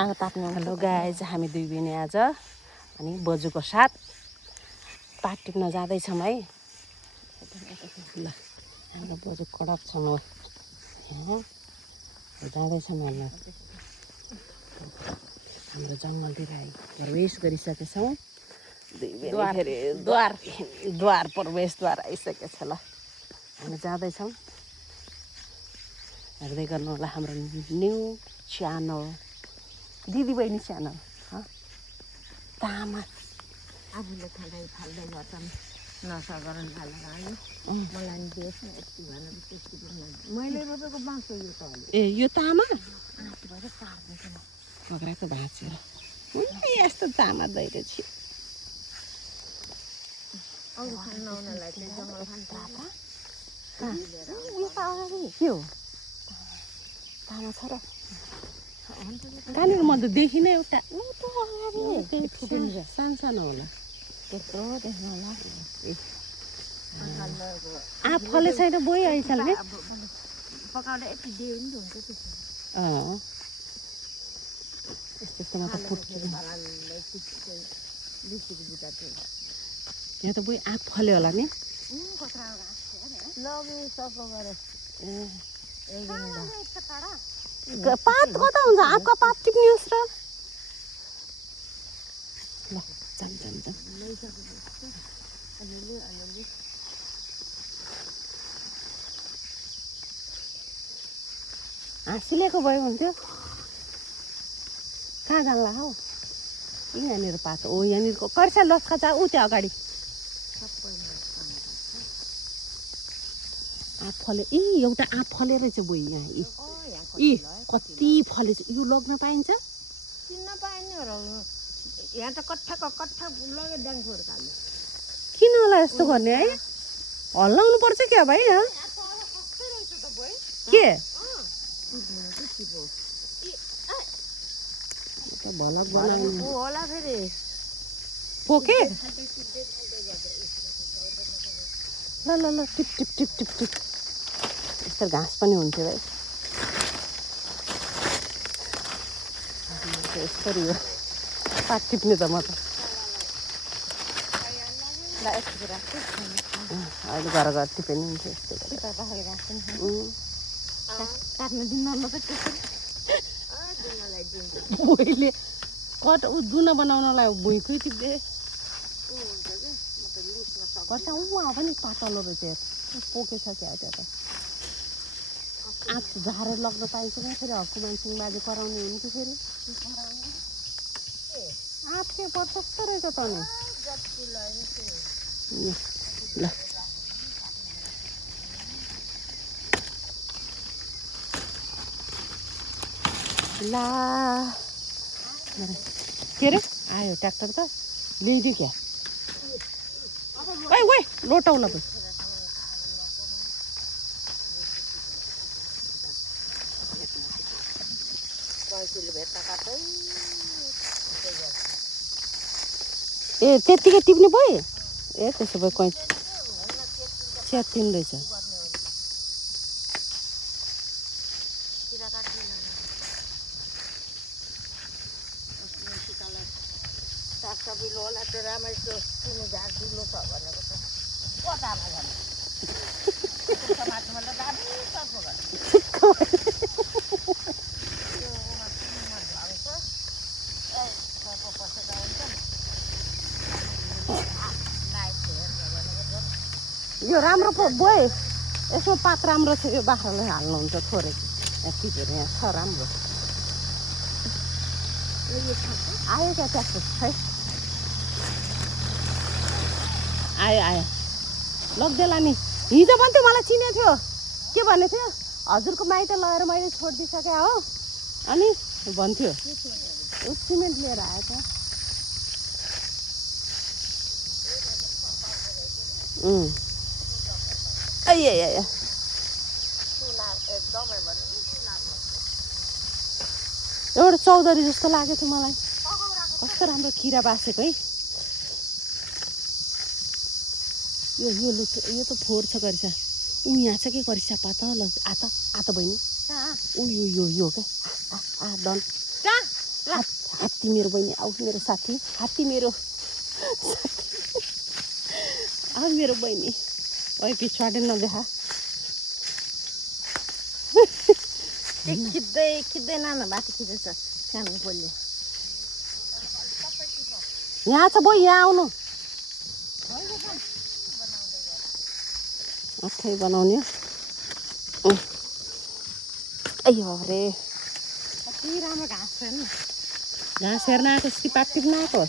आगो ताप्नु। Hello guys, हामी दुई बहिनी आज अनि बोजूको साथ पात टिप्न जाँदैछौँ है। ल हाम्रो बोजू कडक छन् यहाँ जाँदैछौँ हेर्न। हाम्रो जङ्गलतिर प्रवेश गरिसकेछौँ। दुई बहिनी फेरि द्वार प्रवेशद्वार आइसकेछ। ल हामी जाँदैछौँ, हेर्दै गर्नु होला हाम्रो न्यू च्यानल, दिदी बहिनी च्यानल तामा। आफूले खाँदै फाल्दै गर्छन् नसा गर्न थालेर मलाई देश यति भनेर त्यति मैले रोपेको बाँच्यो यो त ए यो तामा आँट भएर पार्दैछ पक्राएको भाँचेर यस्तो तामा दैरे थियो। अरू खान नहुनलाई चाहिँ जङ्गल खान्छ के हो तामा छ र कहाँनिर? म त देखिनँ एउटा सानो सानो होला त्यत्रो देख्नु होला। आँप फले छैन बोइ आइसालले पकाउँदा यति दियो नि त हुन्छ त्यसो। यस्तो यस्तोमा त फुट्छ। लिचीको बुट्टा थियो यहाँ त बोइ आँप फल्यो होला नि। लग्यो सफा गरेँ पात कता हुन्छ? आँपको पात टिप्नुहोस् र। ल जाम जाम जाम। हाँसिलेको भयो हुन्थ्यो। कहाँ जान्ला हौ? यहाँनिर पात हो, यहाँनिर कर्सा लस्का छ ऊ त्यो अगाडि आँप फल्यो। एउटा आँप फले रहेछ बोइ यहाँ। कति फलेछ यो लग्न पाइन्छ? चिन्न पाइने हो र यहाँ त कट्ठाको कट्ठा लग्यो ड्याङफोर खाले। किन होला यस्तो गर्ने है? हल्लाउनु पर्छ क्या भाइ? के भलक बनाउनु होला फेरि पोके। ल ल ल tip tip tip tip tip. यस्तो घाँस पनि हुन्थ्यो है। यस्तरी हो पात टिप्ने त म त अहिले घर घर टिपे नि हुन्थ्यो यस्तै। काट्नु दिन्न बोइले कट ऊ दुना बनाउनलाई भुइँकै टिप्दे गर्छ। उहाँ पनि पातलो रहेछ पोकेछ क्या त्यो त। आँप झारेर लग्न पाइन्छ क्या फेरि? हक्कु मान्छे बाजे कराउने हुन्थ्यो फेरि। आँप के प्रशस्त रहेछ त नि। ल ला के अरे आयो ट्र्याक्टर त ल्याइदियो क्या? ओइ ओइ लोटाउला पनि ए त्यत्तिकै टिप्ने भयो। ए त्यसो भए कैँच च्यातिन रहेछ। सागसब्जीलो होला त्यो राम्ररी त्यो किने झार दिलो छ भनेको त कतामा जाने टमाटरमा त दामी सर्फ गर्ने यो राम्रो पो बोय। यसमा पात राम्रो छ। यो बाख्रालाई हाल्नुहुन्छ थोरै यहाँ टिपेर यहाँ छ राम्रो। आयो क्या ट्र्याक्टर खै आयो आयो लग्देला नि। हिजो पनि त्यो मलाई चिनेको थियो। के भन्ने थियो? हजुरको माइत लगेर मैले छोडिदिइसकेँ हो। अनि भन्थ्यो ऊ सिमेन्ट लिएर आयो त। एउटा चौधरी जस्तो लागेको थियो मलाई। कस्तो राम्रो किरा बासेको है। यो त फोहोर छ गरिसा। ऊ यहाँ छ के गरिसा पात ल आत बहिनी ऊ यो क्या डन हात्ती मेरो बहिनी आऊ मेरो साथी हात्ती मेरो साथी आऊ मेरो बहिनी ओइ पिछाडि नदेखा खिच्दै खिच्दै नाना बाटो खिचेछ सानो पोलले यहाँ छ बोइ यहाँ आउनु आफै बनाउने अयो रे कति राम्रो घाँस छ नि घाँस हेर्न आएको कि पात टिप्न आएको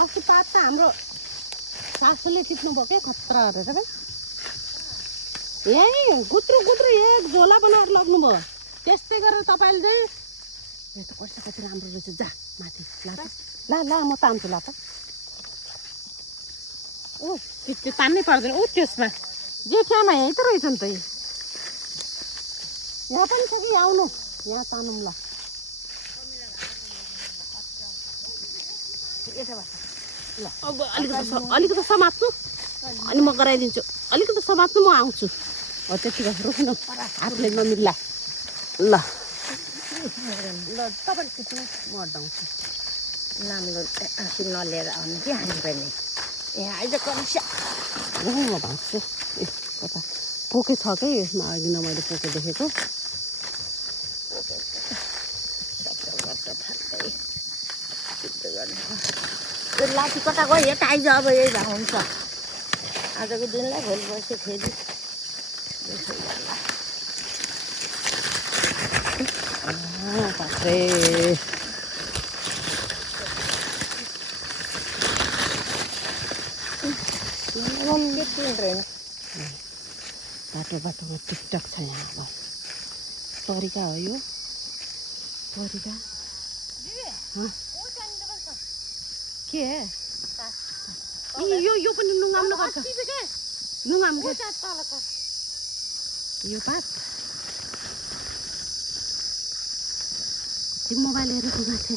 अस्ति पात त हाम्रो सासूले टिप्नु भयो क्या खतरा गरेर क्या यहीँ गुत्रु गुत्रु एक झोला बनाएर लग्नुभयो त्यस्तै गरेर तपाईँले चाहिँ यो त पैसा कति राम्रो रहेछ जा माथि ला ला ला म तान्छु ला त ऊ त्यो तान्नै पर्दैन ऊ त्यसमा जे क्यामा यहीँ त रहेछ नि त यहाँ पनि छ कि आउनु यहाँ तानौँ ल ल अब अलिकति समात्नु अनि म गराइदिन्छु अलिकति समात्नु म आउँछु हो त्यति गरेर रोक्नु हातले नमिल्ला ल ल तपाईँले खिच्नु म अड्डाउँछु राम्रो आँसु नलिएर आउनु कि हामी पनि यहाँ आइज कक्षा म भाग्छु ए कता पोके छ कि यसमा अघि न मैले पोके देखेको त्यो लाठी कता गयो यता आइज अब यही भए हुन्छ आजको दिनलाई भोलि पर्सि फेरि बाफ्रे बाटो बाटोमा टिकटक छ यहाँ अब तरिका हो यो तरिका के यो पनि नुगाम्नु पर्छ नुगाम यो पात त्यो मोबाइल हेरेको माथि